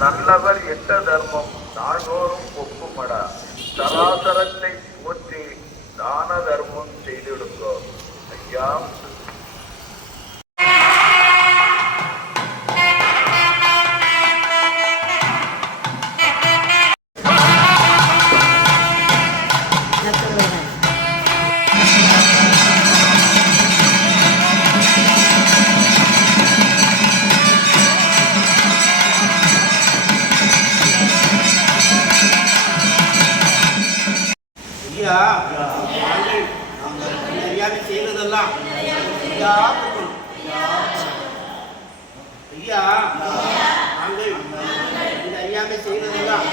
நல்லவர் எட்ட தர்மம் நாள்தோறும் ஒப்புமடா. சராசரத்தை போற்றி தான தர்மம் செய்திடுங்கோ. ஐயா செய்ததெல்லாம் ஐயா நாங்கள் இந்த அறியாமை செய்ததெல்லாம்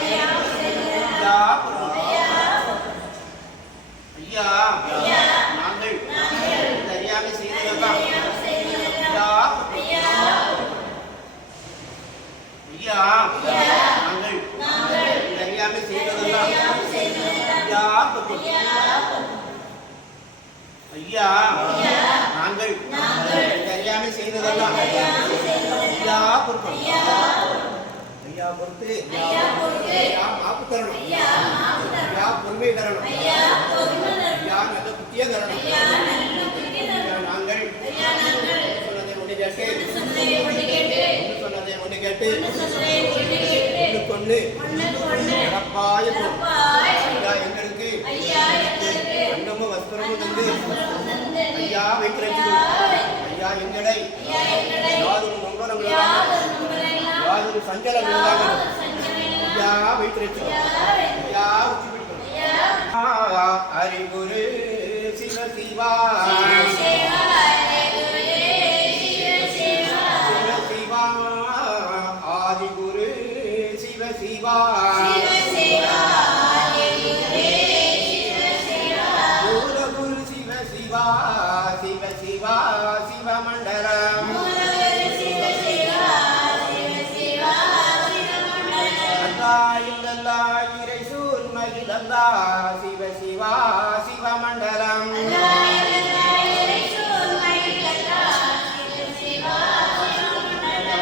ஐயா நாங்கள் இந்த அறியாமை செய்ததெல்லாம் ஐயா நாங்கள் இந்த அறியாமை செய்ததெல்லாம் ஐயா நாங்கள் அறியாமை செய்ததெல்லாம் ஐயா பொறுத்து ஐயா மாப்பு தரணும். ஐயா பொறுமை தரணும். ஐயா நல்ல புத்திய தரணும். நாங்கள் சொன்னதை ஒன்று கேட்டு கொண்டு ஐயா எங்களுக்கு அன்னமும் வஸ்திரமும் தந்து ஐயா வைக்கிறேன். ஐயா எங்களை யாதொரு நொங்கரம் யாதொரு சஞ்சலம் இல்லாமல் ஐயா வைக்கிறேன். ஐயா ஹரிகுரு சிவ சிவா ஆதிகுரு சிவ சிவா மூலகுரு சிவ சிவா சிவ சிவா சிவமண்டலம் அல்லா இறை சூர்மகிலல்லா சிவ சிவா சிவமண்டலம்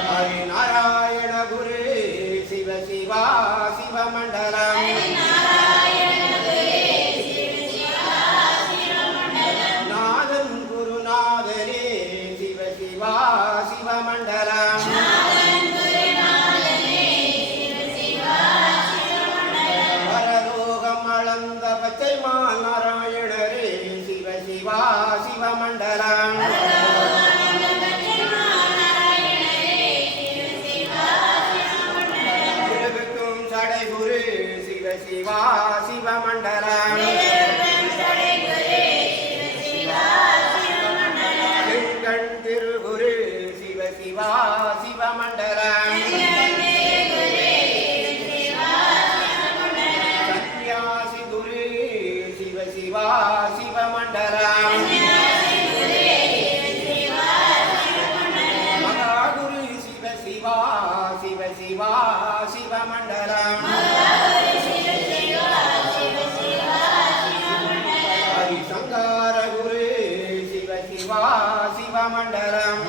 ஹரிநாராயண குரு சிவ சிவா சிவமண்டலம் நாதன் குருநாதனே சிவ சிவா சிவமண்டலம் பரலோகம் அளந்த பச்சைமால் நாராயணரே சிவ சிவா சிவமண்டலம் சடைகுரு சிவ சிவா சிவமண்டலம் செங்கண் திருகுரு சிவ சிவா சிவமண்டலம் சத்யாசி குரு சிவ சிவா சிவமண்டலம் மகாகுரு சிவ சிவா சிவ சிவா சிவமண்டலம் ஹரிசங்கார குரு சிவ சிவா சிவமண்டலம்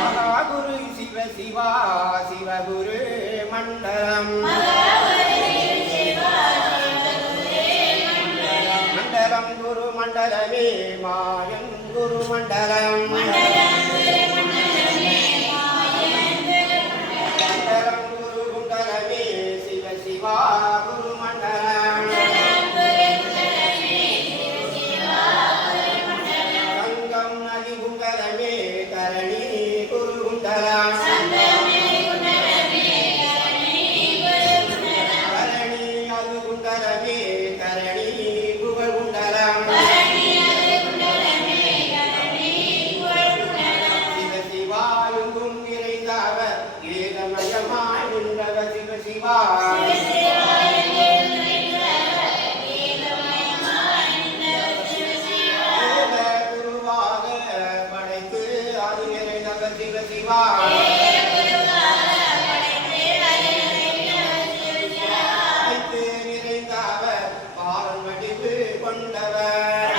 மகாகுரு சிவ சிவா சிவகுரு மண்டலம் மண்டலம் குரு மண்டலமே மாயன் குரு மண்டலம் மண்டலம் குரு குண்டலமே சிவ சிவா குரு மண்டலம் கங்கம் நதி குண்டலமே தரணி குரு குண்டலம் தரணி அது குண்டலமே தரணி குகர் குண்டலம் சிவ சிவாயுங்கும் நிறைந்தவர் ஏகமயமாய் நின்றவர் சிவ சிவா குருவாக படைத்து அது நிறைந்தவர் சிவ சிவா நிறைந்தவர் பாரன் வடிவு கொண்டவர்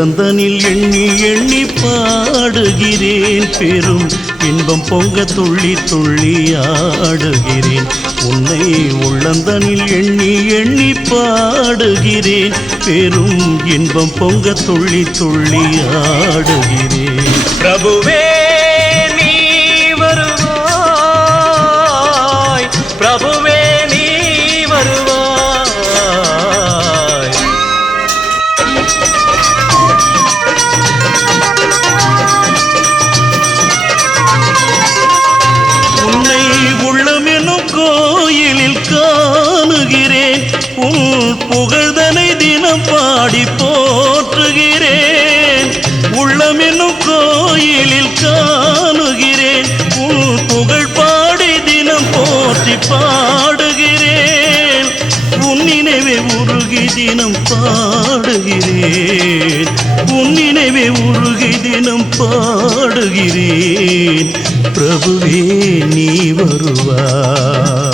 உள்ளந்தனில் எண்ணி எண்ணி பாடுகிறேன், பெரும் இன்பம் பொங்க துள்ளி துள்ளி ஆடுகிறேன். உன்னை உள்ளந்தனில் எண்ணி எண்ணி பாடுகிறேன், பெரும் இன்பம் பொங்க துள்ளி துள்ளி ஆடுகிறேன். பிரபுவே நீ வருவாய், பிரபுவே நீ வருவாய். உன்னை உள்ளம் என்னும் கோயிலில் காணுகிறேன், உன் புகழ்தனை தினம் பாடி போற்றுகிறேன். உள்ளம் என்னும் கோயிலில் காணுகிறேன், உன் புகழ் பாடி தினம் போற்றி பாடுகிறேன். உன் நினைவே உருகி தினம் பாடுகிறேன், உன் நினைவே உருகி தினம் பாடுகிறேன். பிரபுவே நீ வருவாய்.